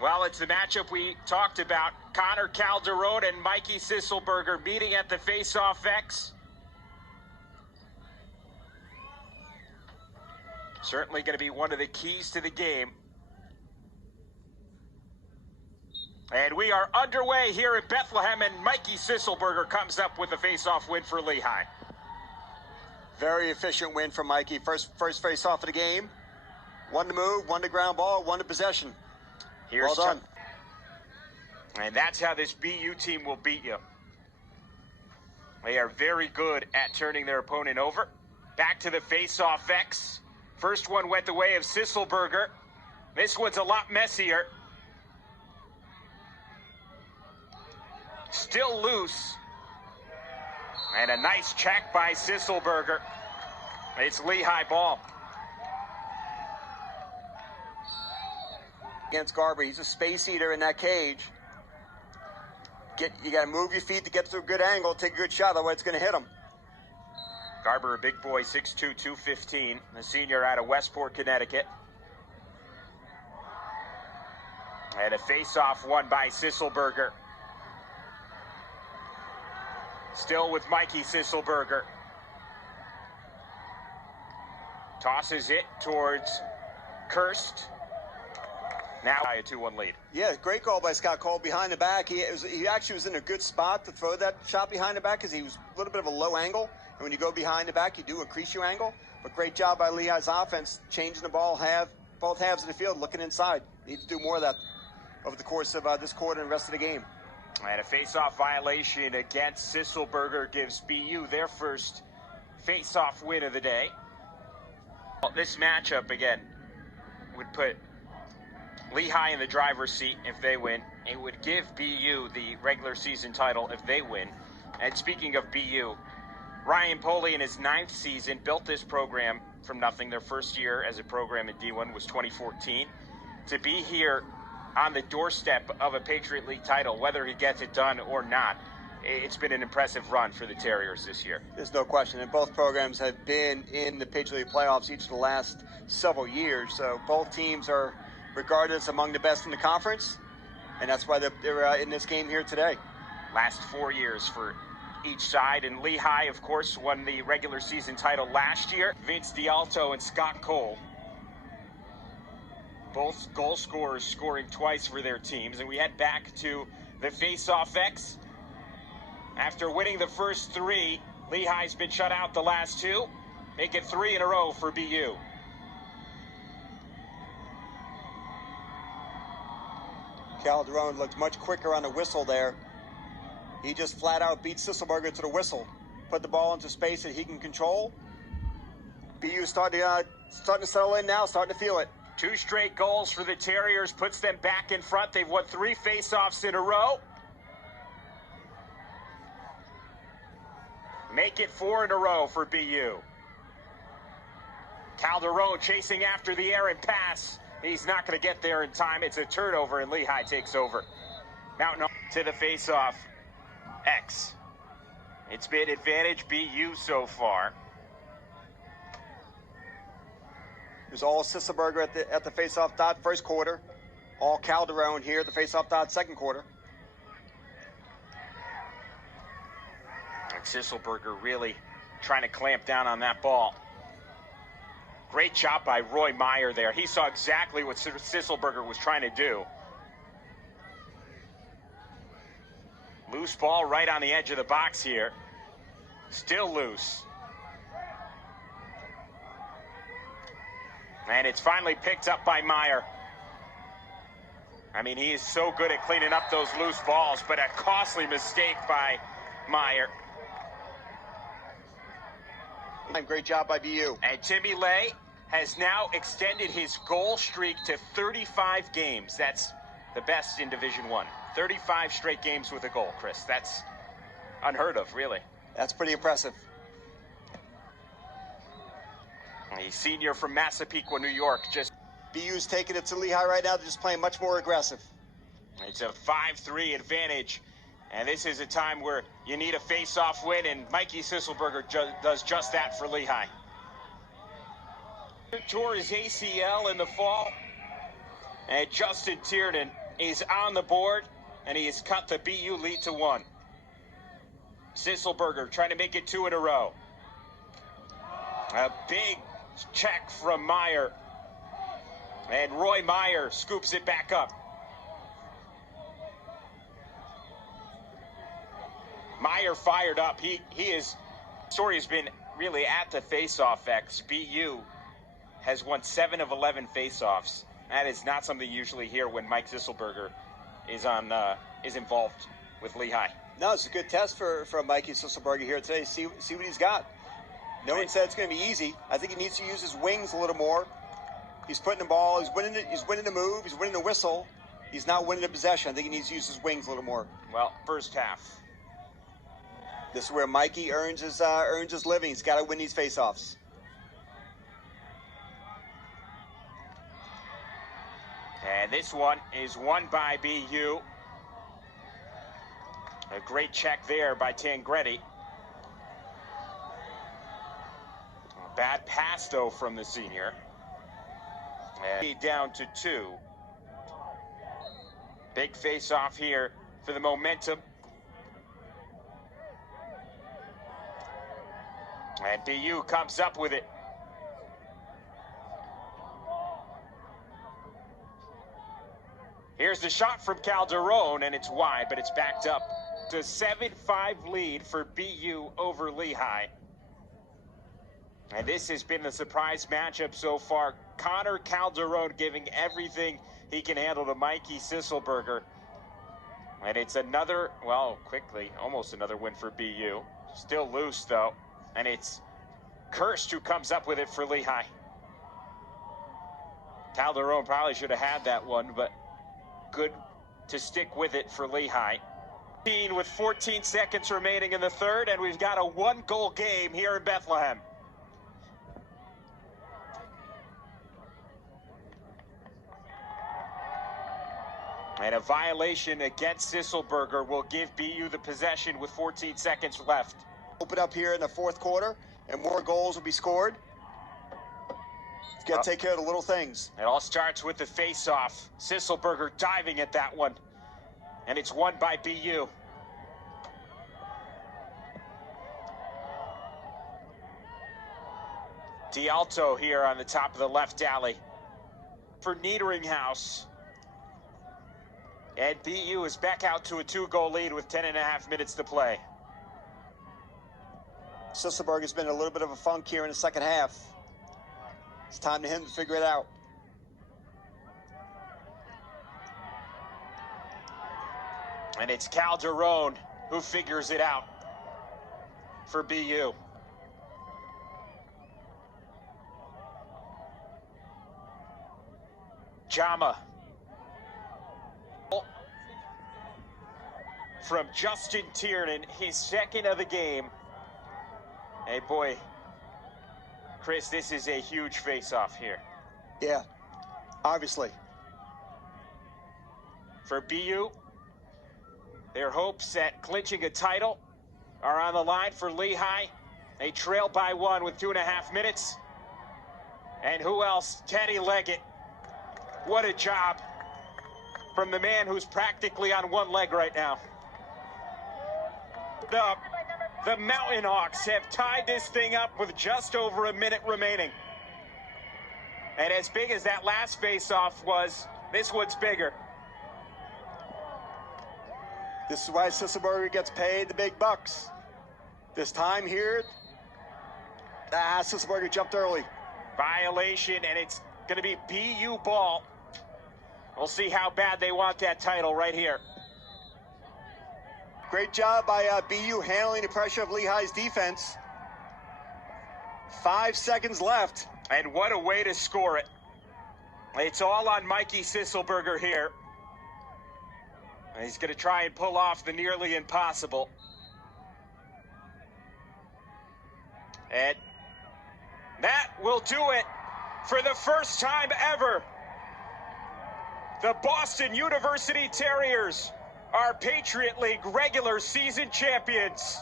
Well, it's the matchup we talked about. Connor Calderone and Mikey Sisselberger meeting at the Faceoff X. Certainly going to be one of the keys to the game. And we are underway here at Bethlehem, and Mikey Sisselberger comes up with a face-off win for Lehigh. Very efficient win for Mikey. First face-off of the game. One to move, one to ground ball, one to possession. Well done. And that's how this BU team will beat you. They are very good at turning their opponent over. Back to the face-off X. First one went the way of Sisselberger. This one's a lot messier. Still loose. And a nice check by Sisselberger. It's Lehigh ball. Against Garber, he's a space eater in that cage. You got to move your feet to get to a good angle, take a good shot, otherwise it's going to hit him. Garber, a big boy, 6'2", 215, the senior out of Westport, Connecticut. And a face-off won by Sisselberger. Still with Mikey Sisselberger. Tosses it towards Kirst. Now a 2-1 lead. Yeah, great goal by Scott Cole behind the back. He actually was in a good spot to throw that shot behind the back because he was a little bit of a low angle. And when you go behind the back, you do increase your angle. But great job by Lehigh's offense, changing the ball, both halves of the field, looking inside. Need to do more of that over the course of this quarter and the rest of the game. And a face-off violation against Sisselberger gives BU their first face-off win of the day. Well, this matchup, again, would put Lehigh in the driver's seat if they win. It would give BU the regular season title if they win. And speaking of BU, Ryan Poley in his 9th season built this program from nothing. Their first year as a program in D1 was 2014. To be here on the doorstep of a Patriot League title, whether he gets it done or not, it's been an impressive run for the Terriers this year. There's no question. And both programs have been in the Patriot League playoffs each of the last several years. So both teams are regarded as among the best in the conference. And that's why they're in this game here today. Last 4 years for each side. And Lehigh, of course, won the regular season title last year. Vince D'Alto and Scott Cole, both goal scorers, scoring twice for their teams. And we head back to the Faceoff X. After winning the first 3, Lehigh's been shut out the last 2. Make it 3 in a row for BU. Calderone looked much quicker on the whistle there. He just flat out beat Sisselberger to the whistle. Put the ball into space that he can control. BU starting to settle in now, starting to feel it. 2 straight goals for the Terriers puts them back in front. They've won 3 face-offs in a row. Make it 4 in a row for BU. Calderone chasing after the errant pass. He's not going to get there in time. It's a turnover, and Lehigh takes over. Mountain to the face-off X. It's been advantage BU so far. It was all Sisselberger at the face-off dot first quarter. All Calderone here at the face-off dot second quarter. And Sisselberger really trying to clamp down on that ball. Great job by Roy Meyer there. He saw exactly what Sisselberger was trying to do. Loose ball right on the edge of the box here. Still loose. And it's finally picked up by Meyer. I mean, he is so good at cleaning up those loose balls, but a costly mistake by Meyer. Great job by BU. And Timmy Lay has now extended his goal streak to 35 games. That's the best in Division I. 35 straight games with a goal, Chris. That's unheard of, really. That's pretty impressive. A senior from Massapequa, New York. BU's taking it to Lehigh right now. They're just playing much more aggressive. It's a 5-3 advantage. And this is a time where you need a face-off win, and Mikey Sisselberger does just that for Lehigh. Tore his ACL in the fall, and Justin Tiernan is on the board, and he has cut the BU lead to 1. Sisselberger trying to make it 2 in a row. A big check from Meyer. And Roy Meyer scoops it back up. Meyer fired up. Story has been really at the face-off X. BU has won 7 of 11 face-offs. That is not something you usually hear when Mike Sisselberger is involved with Lehigh. No, it's a good test for Mikey Sisselberger here today. See what he's got. No one said it's going to be easy. I think he needs to use his wings a little more. He's putting the ball. He's winning the move. He's winning the whistle. He's not winning the possession. I think he needs to use his wings a little more. Well, first half. This is where Mikey earns his living. He's got to win these faceoffs. And this one is won by BU. A great check there by Tangretti. A bad pass, though, from the senior. And down to 2. Big face-off here for the momentum. And BU comes up with it. Here's the shot from Calderone, and it's wide, but it's backed up. It's a 7-5 lead for BU over Lehigh. And this has been the surprise matchup so far. Connor Calderone giving everything he can handle to Mikey Sisselberger. And it's another, well, quickly, almost another win for BU. Still loose, though. And it's Kirst who comes up with it for Lehigh. Calderone probably should have had that one, but good to stick with it for Lehigh. With 14 seconds remaining in the third, and we've got a 1-goal game here in Bethlehem. And a violation against Sisselberger will give BU the possession with 14 seconds left. Open up here in the fourth quarter, and more goals will be scored. Got to take care of the little things. It all starts with the face-off. Sisselberger diving at that one. And it's won by BU. D'Alto here on the top of the left alley for Niederinghaus. And BU is back out to a 2-goal lead with 10.5 minutes to play. Sisselberger's been in a little bit of a funk here in the second half. It's time to him to figure it out. And it's Calderone who figures it out for BU. Jama. From Justin Tiernan, his second of the game. Hey, boy, Chris, this is a huge face-off here. Yeah, obviously. For BU, their hopes at clinching a title are on the line for Lehigh. They trail by 1 with 2.5 minutes. And who else? Teddy Leggett. What a job from the man who's practically on one leg right now. The Mountain Hawks have tied this thing up with just over a minute remaining. And as big as that last face-off was, this one's bigger. This is why Sisselberger gets paid the big bucks. This time here, Sisselberger jumped early. Violation, and it's going to be BU ball. We'll see how bad they want that title right here. Great job by BU handling the pressure of Lehigh's defense. 5 seconds left. And what a way to score it. It's all on Mikey Sisselberger here. And he's going to try and pull off the nearly impossible. And that will do it for the first time ever. The Boston University Terriers are Patriot League regular season champions.